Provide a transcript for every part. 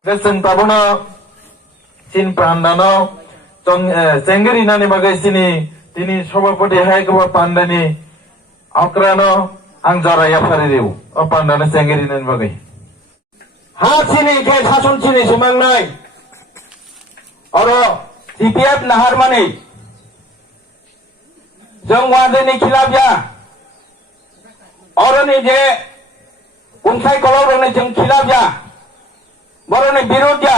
Lesson tabono sin pandano tong sengeri nani bagai sini tini sobapoti hai kepa pandani akrano ang jara ya farireu o pandana sengeri nani bagai ha sini ke শাসন sini semangnai oro CPF nahar mani जों वादनि खिलाफिया अरनि जे उनसाय कलरनि जों खिलाफिया बरनि बिरोधिया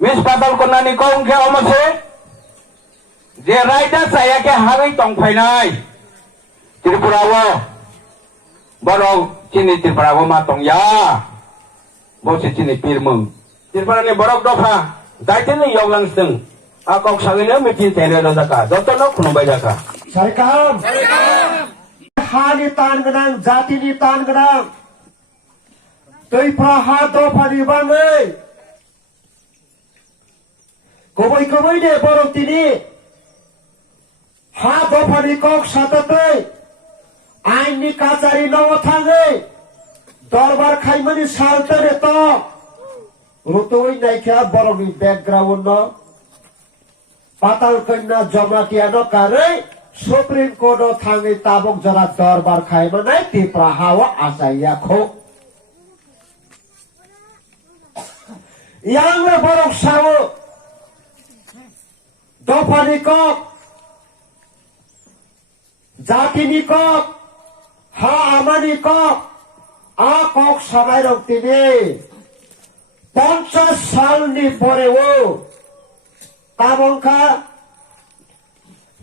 miss पातल कोनानि कौंखे अमसे जे राइटा सायाके हाबै तंफायनाय त्रिपुरावो बरं चिनि त्रिपुरावो मा तंया बसे चिनि पिरमों त्रिपुरानि बरक दफा दायथेनि यवलांसदों akok sagino mitin tenero jaka jotono khunubay jaka sarkam hani tan ganang jati ni tan ganang tei praha do phani bangai kobai de borok tini ha do phani kok satate ain ni kachari no thangai darbar khaimani saltare to rutoi naikha borok ni background no পাতাল কন্যা জমা কিয়ানো কারে supreme court থাঙ্গি তাবক যারা দরবার খাইব নাই তিপ্রা হাওয়া আসাইয়া খো ইয়াংলে বরক Sao দফানি cock জাতিনি cock হা আমানি cock আ cock সবাই রক্তিনি 50 সালনি পরেও Tabongka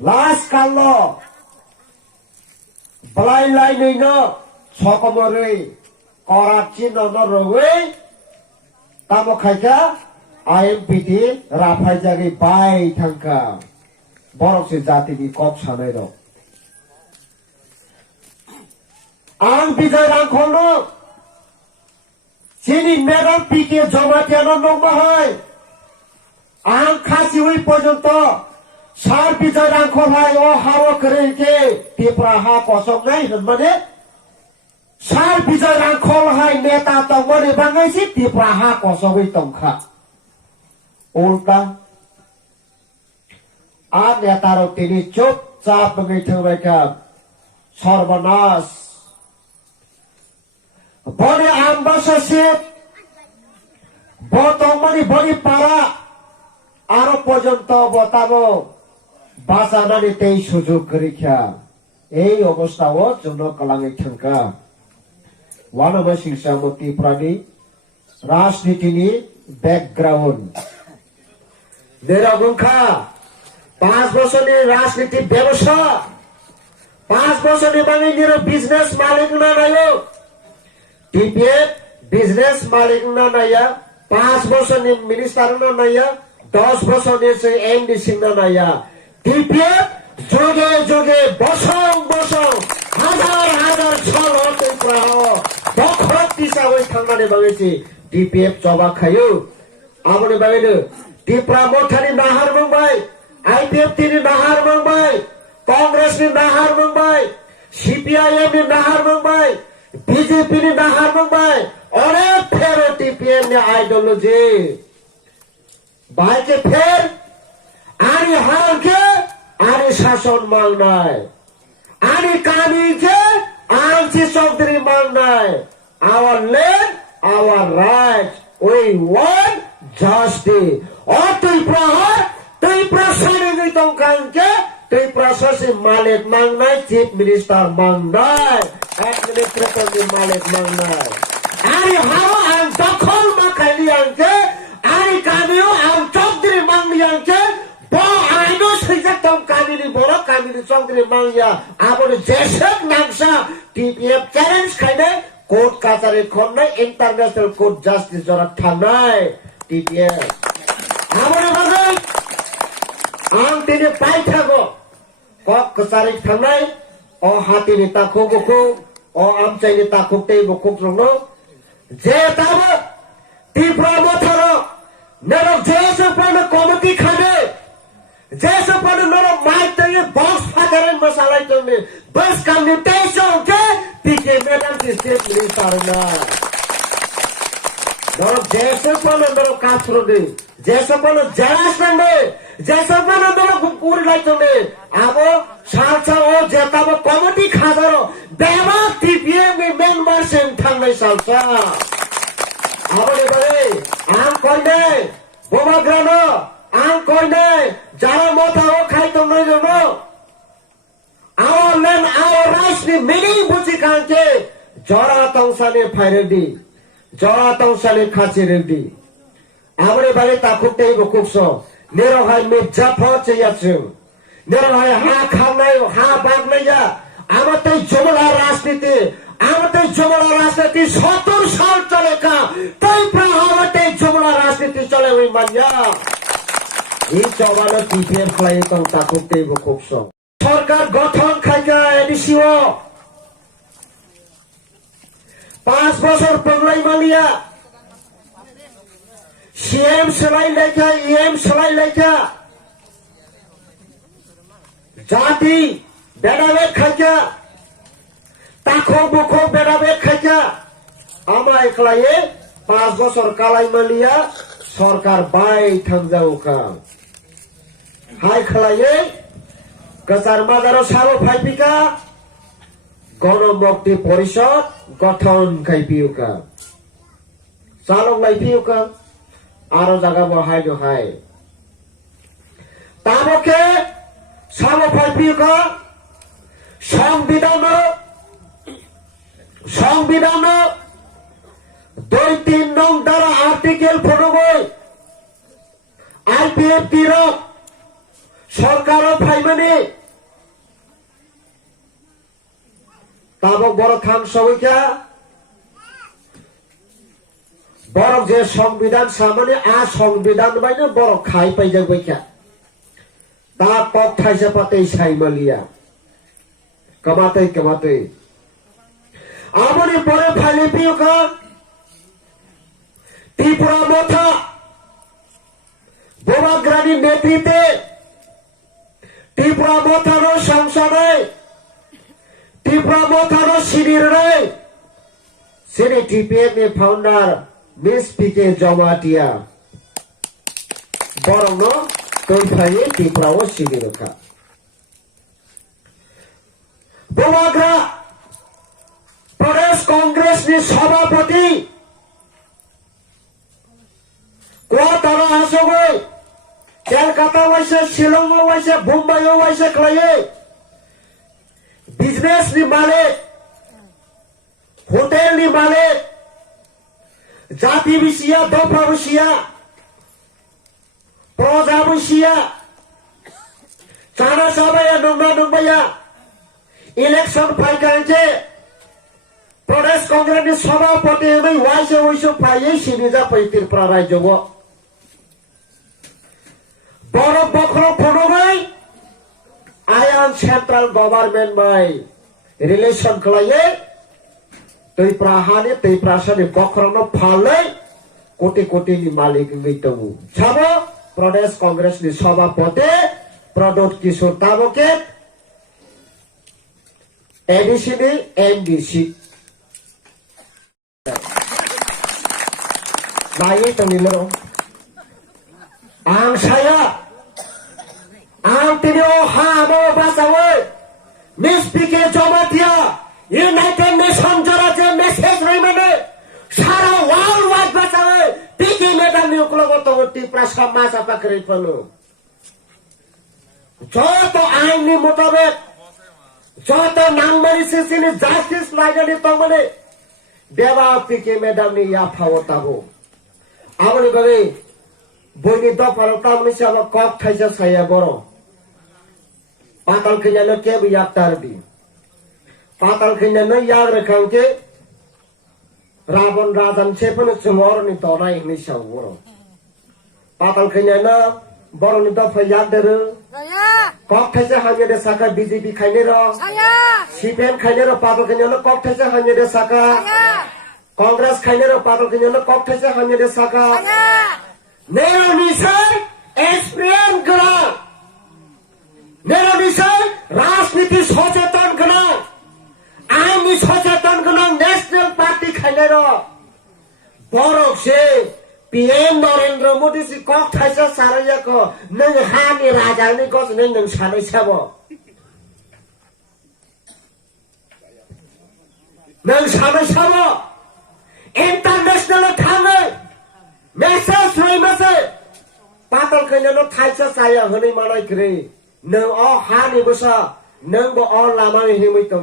last kalo balai lai ni no sokomori Karachi no no rowe tabokaja IMPT rafai jagi bai thangka borok se jati ni kok sanai ro ang bijay rangkhono sini madam PK jomatiano no bahai ang khasiwi পর্যন্ত সার বিজয় রাখো ভাই ও হাওয়া করে কে ত্রিপুরা হা কসম নাই মানে সার বিজয় রাখো ভাই নেতা তমনে বাঙাইছি ত্রিপুরা হা কসবই তংখা উল্টা আর নেতারও তিনি চুপচাপ বাঙাই থাকবেন সর্বনাশ বনে আমবাসিপ বতমনি বনি পাড়া আরো পর্যন্ত বতাবো বাঁচানানি তেই সুযোগ রেখা এই অবস্থাও জন্য কলাঙে থাকা ওয়ানবা শিংসামতি প্রাণী রাজনীতিনি ব্যাকগ্রাউন্ড নিরবংখা 5 বছরের রাজনীতি ব্যবসা 5 বছরের বাঙালি নির বিজনেস মালিক না নাইও টিপিএফ বিজনেস মালিক না নাইয়া 5 বছরের মিনিস্টার না নাইয়া 10 বছরের সে এমডি সিংনা নাইয়া টিপিএফ যোগে যোগে বসং বসং হাজার ছল ত্রিপুরা দখল হিসাবে থাকনানে বাঙাইছি টিপিএফ জবা খায়ো আমনে বাঙাইনো ত্রিপুরা মোঠানি নাহার মুম্বাই আইপিএফ তিনি নাহার মুম্বাই কংগ্রেস নি নাহার মুম্বাই সিপিআইএম নি নাহার মুম্বাই বিজেপি নি নাহার মুম্বাই অনেক ফেরো টিপিএম নি আইডিयोलॉजी बाइके फेर आनी हाल के आनी शासन मांगनाय आनी कानी के आंची Chaudhary मांगनाय our land our right we want justice और तुई प्रसारी गई तो कांके तुई प्रसारी मालिक मांगनाय चीफ मिनिस्टर मांगनाय एडमिनिस्ट्रेटर मालिक मांगनाय आनी हाव आन दखल माखाली आंके आनी कामियो आं चौधरी मांगलियांके बो आइनो सैजातम कामिनी बरो कामिनी Chaudhary मांगया आबोनि जेसक नांगसा TPF challenge खाइने court Kachari खन्ने इंटरनेशनल कोर्ट जस्टिस जरा थानाय टीपीएफ आबोनि बागै आं तिनि पाइथागो कक काचारी थानाय ओ हातिनि ताखौ बखौ ओ आमचाइनि ताखौ दै बखौ जंनो जे ताबो टिप्रा मथरो मेरो जैसे पण कमिटी खाने जैसे पण मेरो माइक तंगे बॉक्स फाकरे मसाला तंगे बस कम्युनिकेशन के पीके मैडम की स्टेट मिनिस्टर ना Dorong jesapana dorong kasrode, jesapana jarasnande, jesapana dorong kupuri laitonde. Abo salsa o jetabo komati khadaro, bema TPM member sen thangnai salsa. Abo lebare, ang koine, boba grano, ang koine, jara motha o khaitonai jono. Our land, our rights ni meaning buji kanke, jara tongsane phairedi. Jora tong sale khachi rendi amre bale ta khutei bo khukso nero hai me japho cheyatsu nero hai ha khamnai ha bagnai ya amate jomala rajniti amate jomala rajniti 70 সাল চলে কা তাই প্রাহতে জমলা রাজনীতি চলে ওই মানিয়া এই চবানো টিপের fly তং তা khutei bo khukso সরকার গঠন খাইকা এডিসিও 5 বছর পগলাই মালিয়া সিএম সেলাই লেখা ইএম সেলাই লেখা জাতি বেড়াবে খাইকা তাখো বুখো বেড়াবে খাইকা আমা একলায়ে 5 বছর কালাই মালিয়া সরকার বাই থামজাউকা হাই খলায়ে কাচার মাদারো সারো ফাইপিকা গণমুক্তি পরিষদ গঠন খাইপিউকা চালক লাইপিউকা আরো জায়গা বহাই দহাই তামকে সালো ফাইপিউকা সংবিধান 2-3 নং দ্বারা আর্টিকেল 49 আইপিএফ তীর সরকারও ফাইমানে তাবক বড় খান সবাইকা বড় যে সংবিধান সামনে আ সংবিধান বাইনে বড় খাই পাই যাইকা তা পক থাইছে পাতে সাইমালিয়া কমাতে আমনি পরে ফাইলে পিওকা ত্রিপুরা মথা বোমাগ্রানির নেতৃত্বে ত্রিপুরা মথার সংসদে ত্রিপুরা মথার সিনিয়রে সিনি টিপিএম এর ফাউন্ডার মিস পিকে জমাটিয়া বরং তৈফাইয়ে ত্রিপুরা ও সিনিয়রকা বোমাগ্রা প্রদেশ কংগ্রেস নি সভাপতি কোয়াতারা আসবে কলকাতা ওয়াইছে শিলং ওয়াইছে মুম্বাই ওয়াইছে ক্লায়ে বিজনেস নি মালিক হোটেল নি মালিক জাতি বিশিয়া দফা বিশিয়া প্রজা বিশিয়া চানা সাবায়া নংবায়া ইলেকশন ফাইকানছে প্রদেশ কংগ্রেসের সভাপতি হই ওয়াইছে ওইসব ফাইয়ে সিনিজা পৈতির প্রারাজ্যব বড় বখর ফোনবাই আয়ান সেন্ট্রাল গভর্নমেন্ট বাই রিলেশন খালাইয়ে তৈ প্রাহানে তৈ প্রাসাদে বখরনো ফালাই কোটি কোটি নি মালিক গইতবু ছাব প্রদেশ কংগ্রেস নি সভাপতি প্রদোত কিশোর তাবকে এডিসি নি MDC bayi tengilo ang saya ang tinyo hamo basawe Miss Pike Jomatia United Nations jara je message remene sara world wide basawe Pike Madam Nuklogototi Prasha Masa Pakri Palo joto ain ni motabek joto nangmari sisini justice lagani tomane Deva Pike Madam ni ya phawotabo আমনি কবে বইনি দফার কামনি sub cock থাইছে ছায়া বড় পাতাল খিনানো কে বিয়াক্তার দি পাতাল খিনানো YAG রেখাংকে Ravan রাজান সেপনে চমরনি Tonai নিসাও বড় পাতাল খিনানো বড়নি দফা ইয়াগ দেরো কক থাইছে হাঙ্গে দে সাকা বিজেপি খাইনে র সিপিএম খাইনে র পাতাল খিনানো cock থাইছে হাঙ্গে they Saka Kongres kainero patal kinyo kok these hanye de saka nero nisai SPM gana nero nisai rajniti সচেতন gana aini সচেতন gana national party kainero borok se PM Narendra Modi si kok thaisa saraya ko nang ha ni raja ni ko nang sanai sabo nang sanai sabo international thangai message roi mase patal kaina no thaisa saya honi malai kre nang o ha ni bosa nang bo all lama ni himui to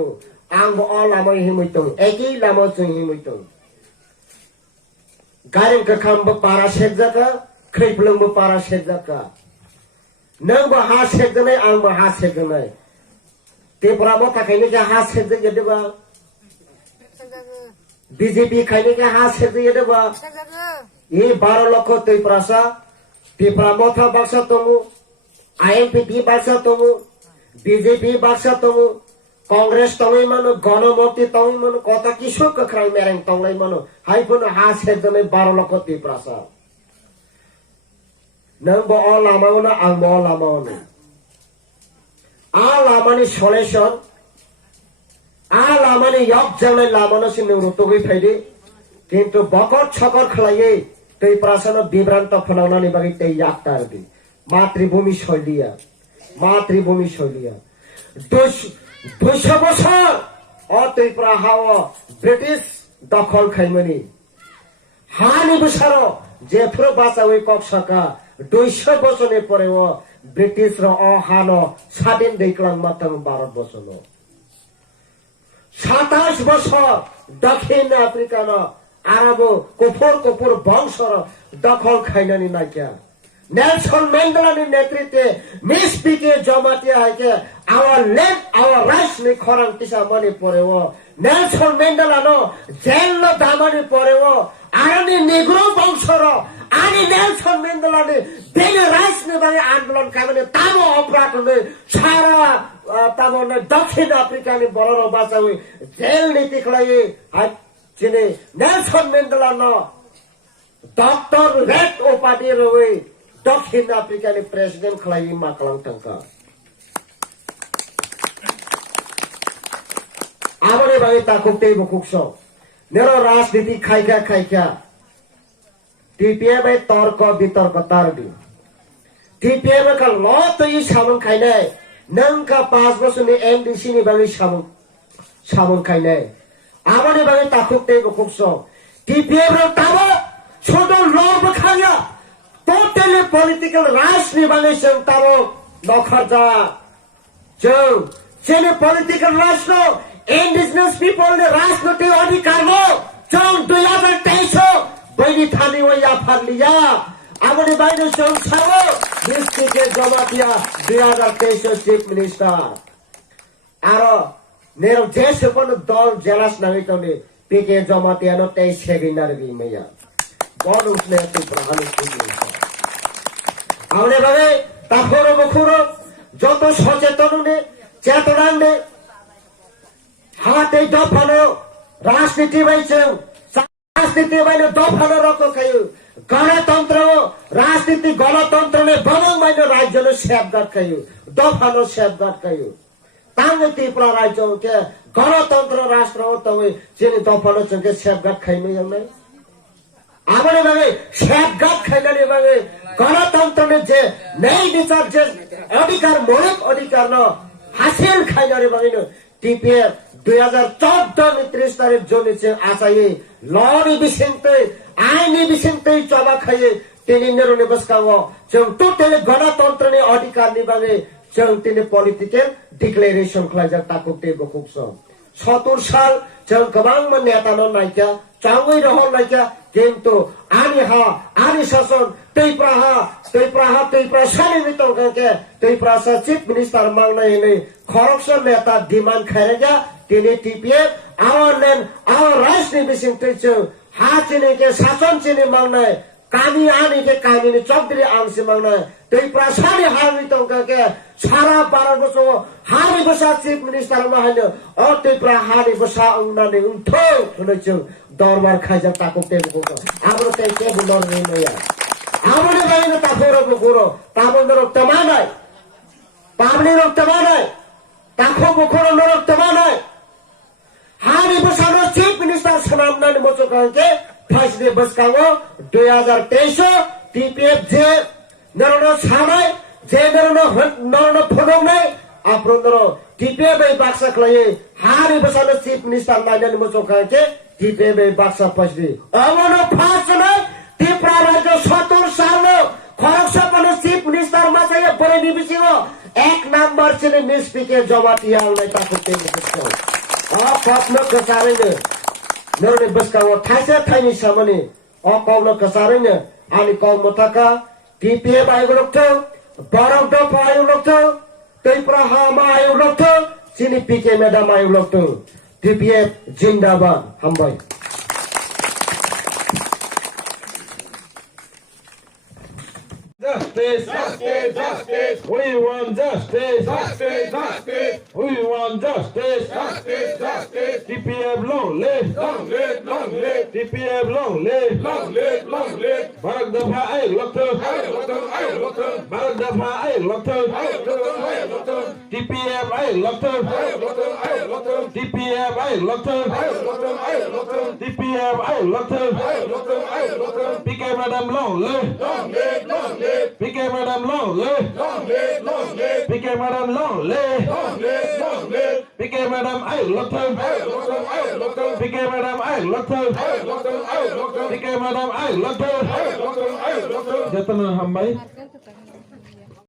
ang bo all lama ni himui to eki lama chung himui to garing ka kham bo para sek jaka khreiplang bo para sek jaka nang bo ha sek nai ang bo ha sek nai te pra bo ka kaini ka ha sek de de ba BJP kaini ka ha sek de de ba e 12 লক্ষ tei prasa te pra mo tha baksa tomu IMPP baksa tomu BJP baksa tomu Congress tawai mano গণমুক্তি tawai mano kota kisok ka krai mereng tawai mano hai pun ha sek de 12 লক্ষ tei prasa nang bo all lama na ang bo lama na a lama ni solution a lama ni yok janai lama no sin ruto goi phaide কিন্তু বকর ছকর খেলাইয়ে তৈ প্রাসন বিভ্রান্ত ফলাউনানি বাকি তৈ ইয়াক্তার দি মাতৃভূমি শৈলিয়া 200 বছর অতৈ প্রাহাও British দখল খাইমনি হানি বছর যে ফ্রো বাঁচাওই ককসাকা 200 বছরের পরেও ব্রিটিশ র অহানো স্বাধীন দেখলাম মাত্র ভারতবর্ষ 27 বছর দক্ষিণ আফ্রিকান আরব কফর বংশর দখল খাইনানি নাইকা নেলসন ম্যান্ডেলানি নেতৃত্বে মিসপিকে জমাতে আইকে আওয়ার লেট আওয়ার রাইটস নি খরাং তিসা মনে পড়েও নেলসন ম্যান্ডেলা নো জেল দামানি পড়েও আরানি নেগ্রো বংশর আনি নেলসন ম্যান্ডেলানি বেনে রাইটস নি বাগে আন্দোলন কামনে তামো অপরাধ নে সারা তামো দক্ষিণ আফ্রিকানি বড় বাঁচাওই জেল নীতি খলাই যিনি নেলসন ম্যান্ডেলা ন ডক্টর রেড উপাধি রই দক্ষিণ আফ্রিকানি প্রেসিডেন্ট খলাই মাকলাং টাঙ্কা আমারে বাগে তাকুকতেই বকুকস নেরো রাজনীতি খাইকা টিপিএম তর্ক বিতর্ক তারবি টিপিএম का lot yi samon khainai nang ka 5 বছরনি MDC ni bagi samon khainai amani bagi takukte bokukso TPM ro tabo chodo lor bakhaya totally political rash ni bagi sem tabo nokharja jeng chene political rash no indigenous people ne rajnoti adhikar no jeng 2023 বৈনি Thani ওয়া ফারলিয়া আমনি বাইরে সংসাও ডিস্ট্রিক্টে জমা দিয়া 2023 chief minister আর নের দেশ কোন দল jealous নাই তনে পিকে জমা দিয়া ন 23 সেমিনার বি মেয়া বল উঠলে এত প্রধান আমনে ভাবে তাফর বখুর যত সচেতন নে চেতনা নে হাতে দফানো রাজনীতি বাইছে রাজনীতি বাইরে দফানো রক খায়ু গণতন্ত্র রাজনীতি গণতন্ত্র নে বরং বাইরে রাজ্য নে সেফগার্ড খায়ু দফানো সেফগার্ড খায়ু তাঙ্গে ত্রিপুরা রাজ্য কে গণতন্ত্র রাষ্ট্র তবে যিনি দফানো চকে সেফগার্ড খাইমে নাই আমারে ভাবে সেফগার্ড খাইলানি ভাবে গণতন্ত্র নে যে নেই বিচার যে অধিকার মৌলিক অধিকার ন হাসিল খাইলানি ভাবে টিপিএফ 2014 में 30 तारीख जो नीचे आसाये लॉरी बिसिंते आईनी बिसिंते चबा खाये तेनी नेरो ने बसकावो जं टोटली गणतंत्र ने अधिकार निभागे जं तिने पॉलिटिकल डिक्लेरेशन खलाजा ताकुते बकुक्स 70 साल जं गबां मन नेता न नाइका चांगै रहल नाइका किन्तु आनी शासन तैप्राहा सानि मितंग के तैप्रासा चीफ मिनिस्टर मांगनाय ने करप्शन नेता डिमांड खायरेगा তিনি টিপিএফ আওয়ার রাজনীতি বিসিং তৈছে হা চিনি কে শাসন চিনি মাংনায় কামি আনি কে কামিনি চকদরি আংসি মাংনায় তৈ প্রাসানি হামি তংকে সারা 12 বছর হামি বসা চিফ মিনিস্টার মাহাইন অ তৈ প্রা হানি বসা উনানি উঠো হইছে দরবার খাইজা তাকুতে বকো আমরা তাই কে বুলর নেই নয়া আমরা বাইনে তাফরো বকোরো তাবন্দর তমানায় পাবলি রক তমানায় তাখো বকোরো নরক তমানায় হানি বসানো চিফ মিনিস্টার সনামনানি মচকাকে फाइसनि बसकाङो 2023 टिपिएफ जे नरनो सानाय जे नरनो फोदोंनाय आफ्रोनरो टिपिएफ बाक्सा खलायो हारि बसानो चीफ मिनिस्टर नायनानै मोसौखाके टिपिएफ बाक्सा फाइसनि अमनो फासनो त्रिपुरा राज्य 70 सालनो खरगसपानो चीफ मिनिस्टर मा चाहिँ बरेनी बिसिङो 1 नम्बर चाहिँ मिस पिके जमातिया आउनै ताको तेको कप्न कसारैनो नरने बसकाङो थाइसे थाइनि सामने कप्न कसारैनो अनि कौमथाका टिपिएफ आएको लोक्थो बरफ आएको लोक्थो त्रिपुरा हामा आएको लोक्थो सिनी पिके मेडम आएको लोक्थो टिपिएफ जिन्दाबाद हामबाय Justice, justice, justice. We want justice, justice, justice. We want justice, justice, justice. TPF long live, long live, long live. TPF long live, long live, long live. Barak dafa ay lokto, ay lokto, ay lokto. Barak dafa ay lokto, ay lokto, ay lokto. TPF ay lokto, ay lokto, ay lokto. TPF ay lokto, ay lokto, ay lokto. TPF ay lokto, ay lokto, ay lokto. PK Madam long live, long live, long live. PK Madam long live, long live, long live. PK Madam long live, long live, long live. PK Madam ay lokto, ay lokto, ay lokto. PK Madam ay lokto, ay lokto, ay lokto. PK Madam ay lokto, ay lokto, ay lokto. Jatan hambai.